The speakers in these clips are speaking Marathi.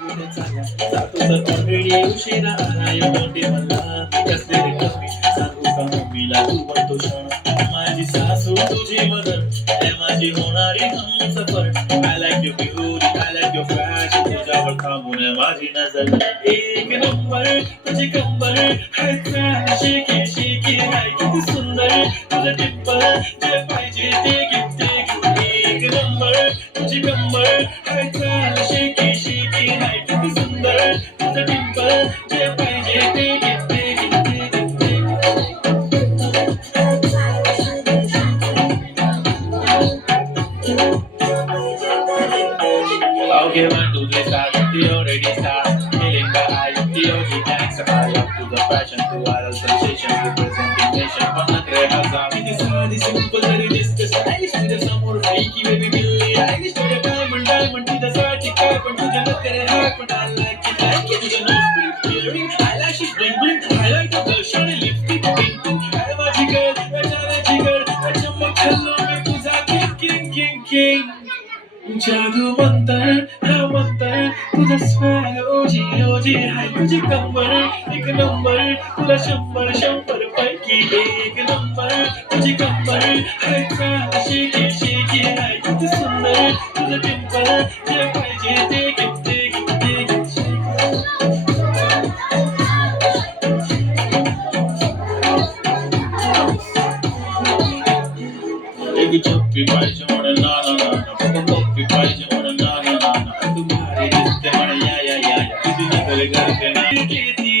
कुठे चालला जातो तर वेळी उशिरा आला या मोठे मला मी कसले रे कमी सांगू का मम्मीला तू बनतो क्षण माझी सासू तुझी मदर हे माझी होणारी Humsafar I like your beauty I like your fashion तुझ्यावर थांबून आहे माझी नजर एक नंबर तुझी कंबर हाय फॅन शेकी शेकी हाय किती सुंदर तुझं टिप्पल जे पाहिजे ते घे ते घे एक नंबर तुझी कंबर हाय फॅन शेकी शेकी हाय किती सुंदर तुझं टिप्पल जे पाहिजे ते घे ते घे ते घे ते Okay, 1, 2, 3, start. The already start. Feeling the eye, the OG thanks. I up to the fashion, to viral sensation, representing nation. Panatre Hazam. It is hard, simple, very discuss. Stylish with the some more freaky, baby, Billy. Stylish with the diamond, to the side, but to the look at it hard, but I like it, to the nose, clearing. Eyelashes bling bling. I like the blush on the lipstick, pink, pink. I'm a jigger, a jigger, a chumma hello, me to the king. जादू मंतर हा मंतर तुझा स्वॅग ओजी ओजी हाय तुझी कंबर एक नंबर तुला शंभर शंभर पैकी एक नंबर तुझी कंबर हाय फॅन शेकी शेकी हाय किती सुंदर तुझं टिंपल जे पाहिजे ते घे ते घे ते घे एक चप्पी पाहिजे म्हणून ना ना ना ना पप्पी पाहिजे म्हणून ना ना ना ना तू भारी दिसते म्हणून या तुझी नजर करते ना घेतली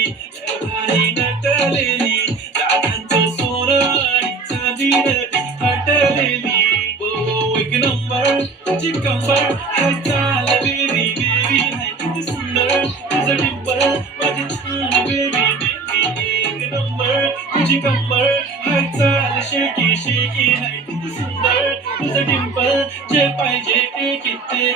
भारी नटलेली रागांचं सोनं आणि चांदी नदी हटलेली ओ एक नंबर तुझी कंबर हाय चाल बेबी बेबी हाय किती सुंदर तुझं डिंपल माझी छान बेबी बेबी एक नंबर तुझी कंबर हाय चाल शेकी शेकी हाय किती सुंदर तुझं डिंपल जे पाहिजे ते किती